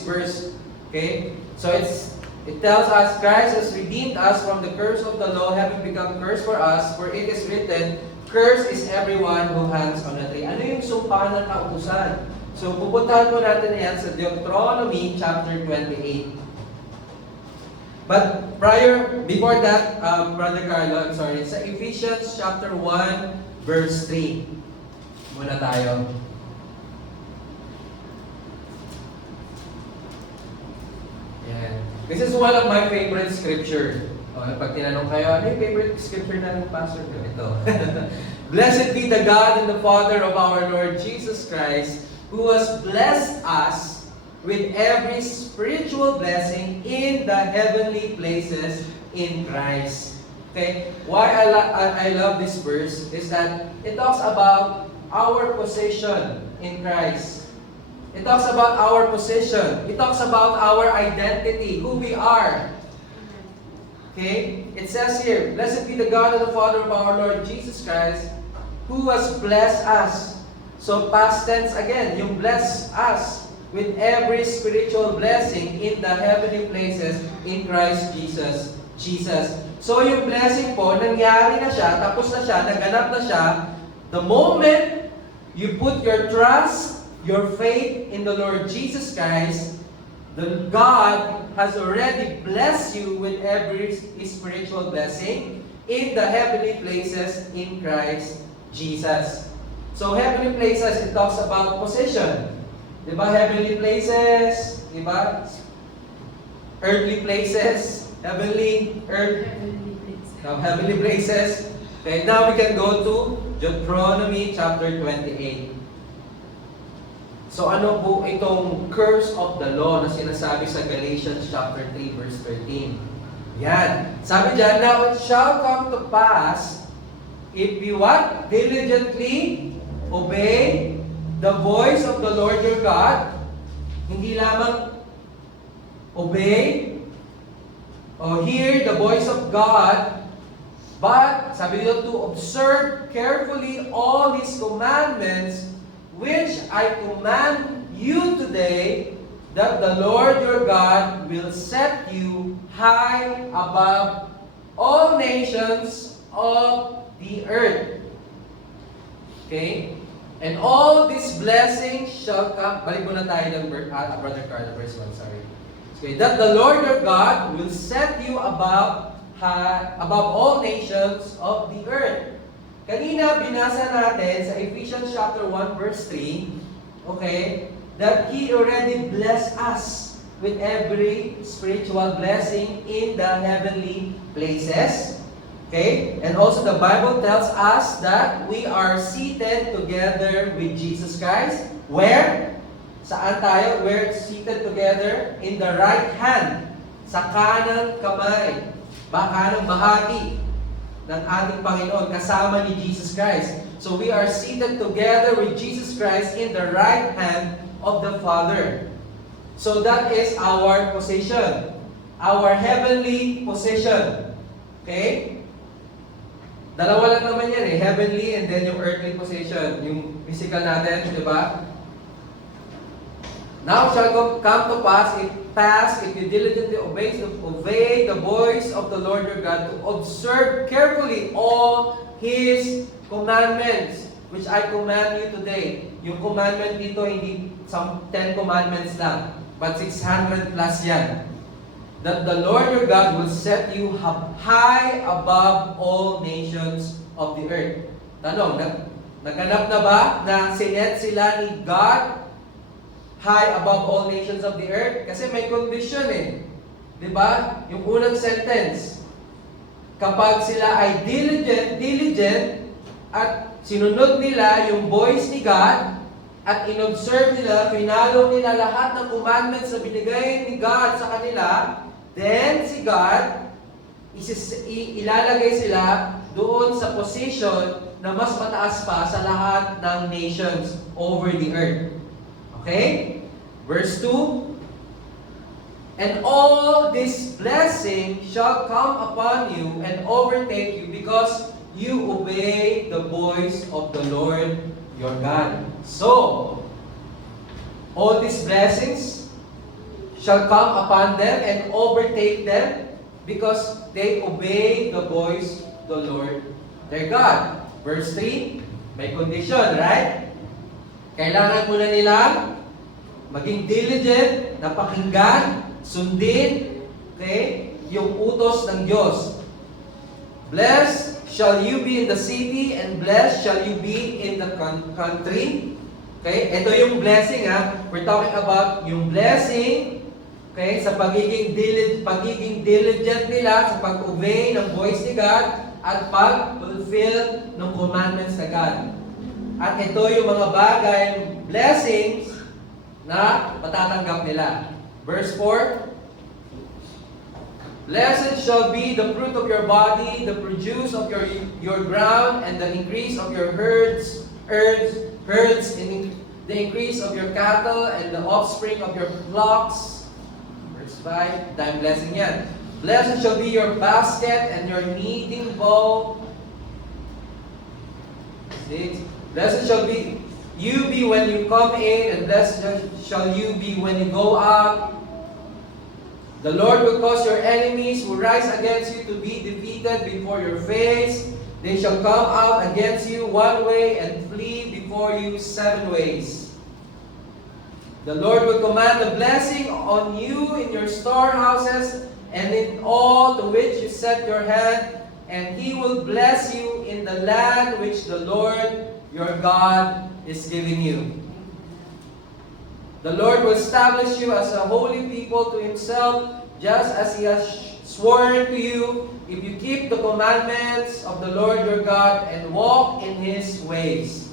verse. Okay? So it tells us Christ has redeemed us from the curse of the law, having become curse for us, for it is written, cursed is everyone who hangs on a tree. Ano yung sumpa ng kautusan? So pupuntahan po natin yan sa Deuteronomy chapter 28. But before that, Brother Carlo, sa Ephesians chapter 1 verse 3 muna tayo. Yan. This is one of my favorite scripture. Pag tinanong kayo, ano yung favorite scripture ng pastor ko? Ito. Blessed be the God and the Father of our Lord Jesus Christ, who has blessed us with every spiritual blessing in the heavenly places in Christ. Okay? Why I love this verse is that it talks about our position in Christ. It talks about our position. It talks about our identity, who we are. Okay? It says here, blessed be the God and the Father of our Lord Jesus Christ, who has blessed us. So past tense again, yung bless us with every spiritual blessing in the heavenly places in Christ Jesus. So yung blessing po, nangyari na siya, tapos na siya, naganap na siya, the moment you put your trust, your faith in the Lord Jesus Christ, the God has already blessed you with every spiritual blessing in the heavenly places in Christ Jesus. So heavenly places, it talks about position. Diba? Heavenly places, diba? Earthly places, heavenly places. Okay, now we can go to Deuteronomy chapter 28. So ano po itong curse of the law na sinasabi sa Galatians chapter 3 verse 13? Yan. Sabi dyan, now it shall come to pass if you what? Diligently obey the voice of the Lord your God, Hindi lamang obey or hear the voice of God, but, sabi dito, to observe carefully all His commandments, which I command you today, that the Lord your God will set you high above all nations of the earth. Okay? And all these blessings shall come. Balik muna tayo ng Brother Carl, verse 1, sorry. Okay, that the Lord your God will set you above all nations of the earth. Kanina, binasa natin sa Ephesians chapter 1, verse 3, okay, that He already blessed us with every spiritual blessing in the heavenly places. Okay? And also the Bible tells us that we are seated together with Jesus Christ. Where? Saan tayo? We're seated together in the right hand. Sa kanang kamay. Kanang bahagi ng ating Panginoon. Kasama ni Jesus Christ. So we are seated together with Jesus Christ in the right hand of the Father. So that is our position. Our heavenly position. Okay? Dalawa lang naman yan eh. Heavenly and then yung earthly position. Yung physical natin, di ba? Now shall come to pass if you diligently obey the voice of the Lord your God, to observe carefully all His commandments, which I command you today. Yung commandment dito, hindi 10 commandments lang, but 600 plus yan. That the Lord your God will set you high above all nations of the earth. Tanong, naganap na ba na sinet sila ni God high above all nations of the earth? Kasi may condition eh. Diba? Yung unang sentence, kapag sila ay diligent at sinunod nila yung voice ni God at inobserve nila, finalo nila lahat ng commandments na binigay ni God sa kanila, then si God, ilalagay sila doon sa position na mas mataas pa sa lahat ng nations over the earth. Okay? Verse 2, and all this blessing shall come upon you and overtake you because you obey the voice of the Lord your God. So, all these blessings shall come upon them and overtake them because they obey the voice of the Lord their God. Verse 3, may condition, right? Kailangan muna nilang maging diligent na pakinggan, sundin, okay, yung utos ng Diyos. Blessed shall you be in the city and blessed shall you be in the country. Okay, ito yung blessing ha. We're talking about yung blessing, okay, sa pagiging diligent nila sa pag-obey ng voice ni God at pag-fulfill ng commandments ng God. At ito yung mga bagay, blessings na matatanggap nila. Verse 4, blessed shall be the fruit of your body, the produce of your ground, and the increase of your herds, in the increase of your cattle, and the offspring of your flocks. Verse 5, dahil blessing yan. Blessed shall be your basket and your kneading bowl. 6, blessed shall be you be when you come in, and blessed shall you be when you go out. The Lord will cause your enemies who rise against you to be defeated before your face. They shall come out against you one way and flee before you 7 ways. The Lord will command a blessing on you in your storehouses and in all to which you set your hand, and He will bless you in the land which the Lord your God is giving you. The Lord will establish you as a holy people to Himself, just as He has sworn to you, if you keep the commandments of the Lord your God and walk in His ways.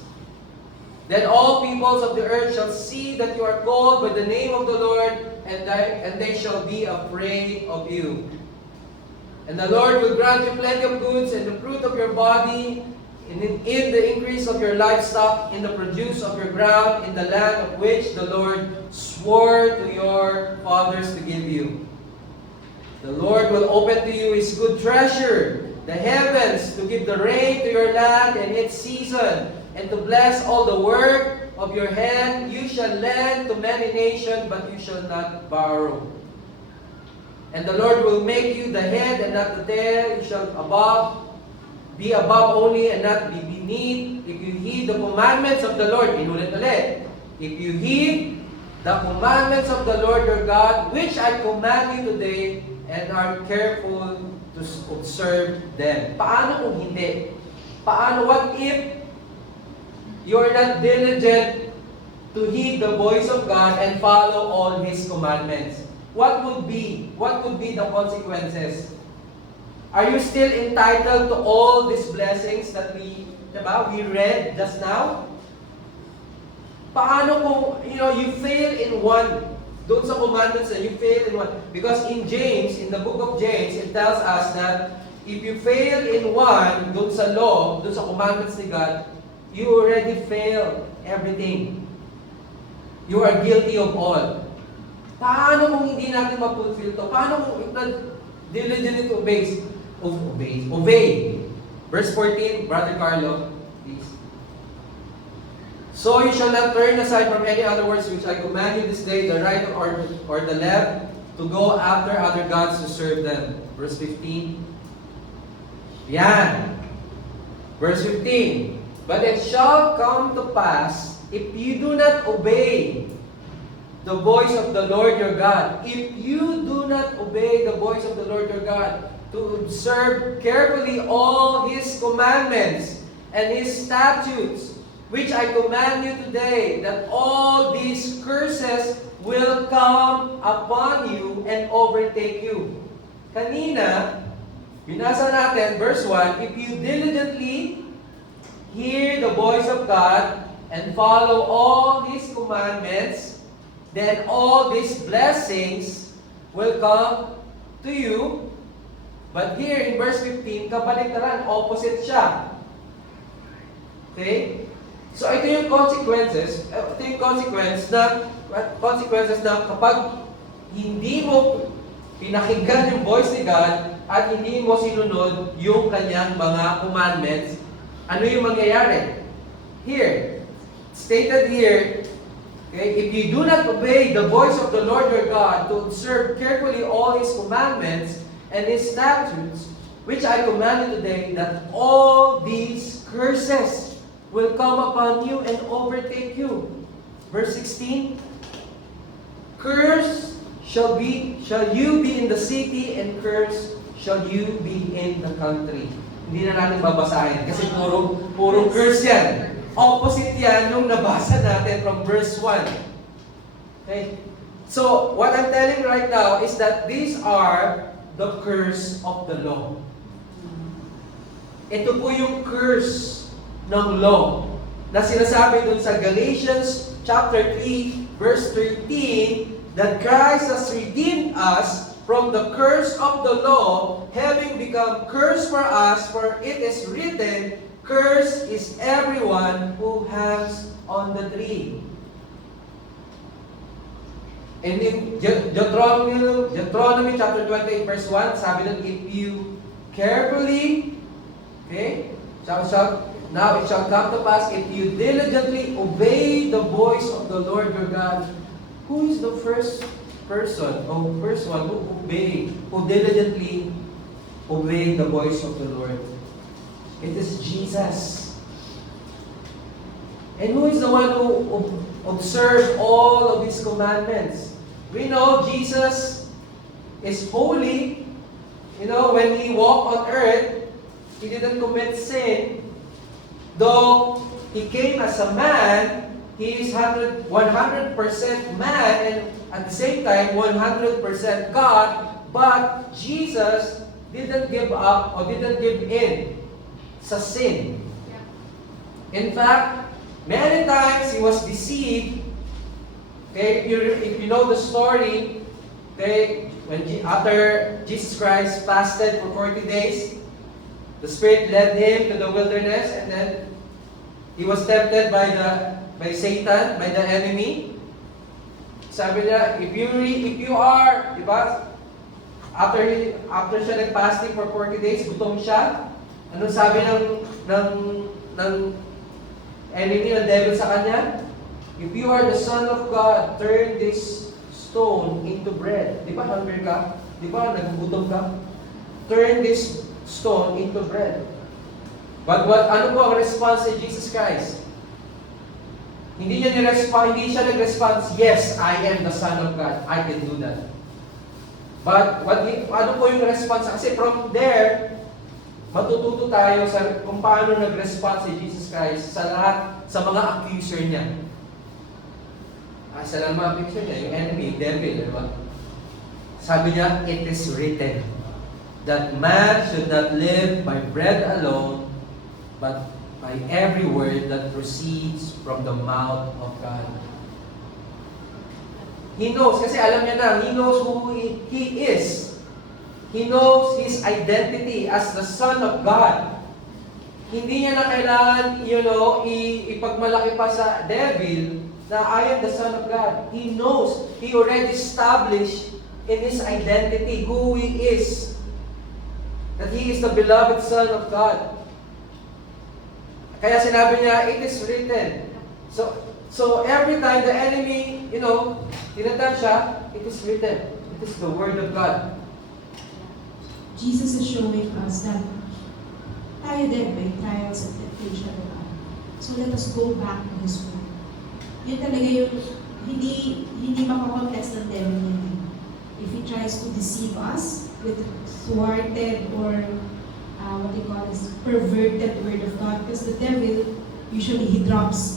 Then all peoples of the earth shall see that you are called by the name of the Lord, and they shall be afraid of you. And the Lord will grant you plenty of goods and the fruit of your body, in the increase of your livestock, in the produce of your ground, in the land of which the Lord swore swore to your fathers to give you. The Lord will open to you His good treasure, the heavens, to give the rain to your land in its season, and to bless all the work of your hand. You shall lend to many nations, but you shall not borrow. And the Lord will make you the head and not the tail. You shall be above only and not be beneath. If you heed the commandments of the Lord, inulit ulit. If you heed the commandments of the Lord your God, which I command you today, and are careful to observe them. Paano kung hindi? Paano, what if you are not diligent to heed the voice of God and follow all His commandments? What would be the consequences? Are you still entitled to all these blessings that we read just now? Paano kung, you fail in one? Doon sa commandments na you fail in one. Because in James, in the book of James, it tells us that if you fail in one, doon sa law, doon sa commandments ni God, you already fail everything. You are guilty of all. Paano kung hindi natin ma-fulfill to? Paano kung diligent to obey? Verse 14, Brother Carlo, please. So you shall not turn aside from any other words which I command you this day, the right or the left, to go after other gods to serve them. Verse 15. Yan. Verse 15. But it shall come to pass, if you do not obey the voice of the Lord your God, if you do not obey the voice of the Lord your God, to observe carefully all His commandments and His statutes, which I command you today, that all these curses will come upon you and overtake you. Kanina, binasa natin, verse 1, if you diligently hear the voice of God and follow all His commandments, then all these blessings will come to you. But here in verse 15, kabaliktaran, opposite siya. Okay? So ito yung consequences na kapag hindi mo pinakinggan yung voice ni God at hindi mo sinunod yung kanyang mga commandments, ano yung mangyayari? Here, stated here, okay, if you do not obey the voice of the Lord your God to observe carefully all His commandments and His statutes, which I command you today, that all these curses will come upon you and overtake you. Verse 16, curse shall you be in the city, and curse shall you be in the country. Hindi na natin babasahin kasi puro curse yan. Opposite yan nung nabasa natin from verse 1. Okay? So, what I'm telling right now is that these are the curse of the law. Ito po yung curse ng law na sinasabi dun sa Galatians chapter 3 verse 13 that Christ has redeemed us from the curse of the law, having become curse for us, for it is written, cursed is everyone who hangs on the tree. And in Deuteronomy chapter 28 verse 1, sabi nun, if you carefully, okay, now it shall come to pass, if you diligently obey the voice of the Lord your God. Who is the first one who diligently obeyed the voice of the Lord? It is Jesus. And who is the one who observed all of His commandments? We know Jesus is holy. When He walked on earth, He didn't commit sin. Though He came as a man, He is 100% man and at the same time 100% God. But Jesus didn't give up or didn't give in sa sin. In fact, many times He was deceived. Okay, if you know the story, okay, after Jesus Christ fasted for 40 days, the Spirit led Him to the wilderness, and then He was tempted by Satan, by the enemy. Sabi niya, if you are, di ba? After siya nag-fasting for 40 days, gutom siya. Anong sabi ng enemy ng devil sa kanya? If you are the Son of God, turn this stone into bread. Di ba hungry ka? Di ba nagugutom ka? Turn this stone into bread. But ano po ang response ni Jesus Christ? Hindi siya nag-response, yes, I am the Son of God. I can do that. But ano po yung response? Kasi from there, matututo tayo sa kung paano nag-response si Jesus Christ sa lahat, sa mga accuser niya. Sa lang mga accuser niya, yung enemy, yung devil, di ba? Sabi niya, it is written that man should not live by bread alone, but by every word that proceeds from the mouth of God. He knows, kasi alam niya na, he knows who he is. He knows his identity as the Son of God. Hindi niya na kailangan, ipagmalaki pa sa devil na I am the Son of God. He knows, he already established in his identity who he is. That he is the beloved Son of God. Kaya sinabi niya, it is written. So every time the enemy, tinatap siya, it is written. It is the Word of God. Jesus is showing us that tayo din may trials and temptation of God. So let us go back to His Word. Yun talaga yung hindi makakontest ng devil yun. If he tries to deceive us with thwarted or what they call is perverted Word of God, because the devil usually he drops